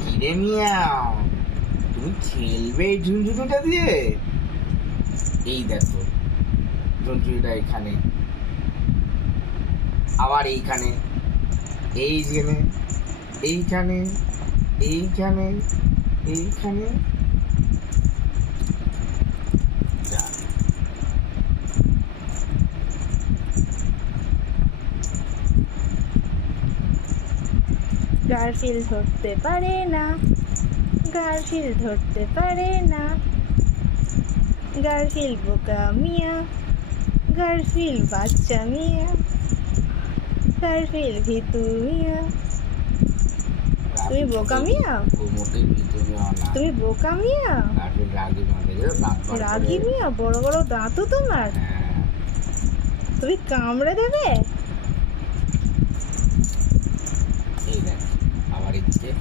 কিরে মিয়াও, তুমি খেলবে এই ঝুনঝুনিটা দিয়ে? এই দেখো ঝুনঝুনিটা এখানে, আবার এইখানে, এইখানে, এইখানে, এইখানে, এইখানে। গারফিল ধরতে পারে না, গারফিল ধরতে পারে না, গারফিল বোকা মিয়া, গারফিল বাচ্চা মিয়া, গারফিল ভিতু মিয়া। তুমি বোকা মিয়া? তুমি বোকা মিয়া? রাগী মিয়া? বড় বড় দাঁতও তোমার? তুমি কামড়ে দেবে?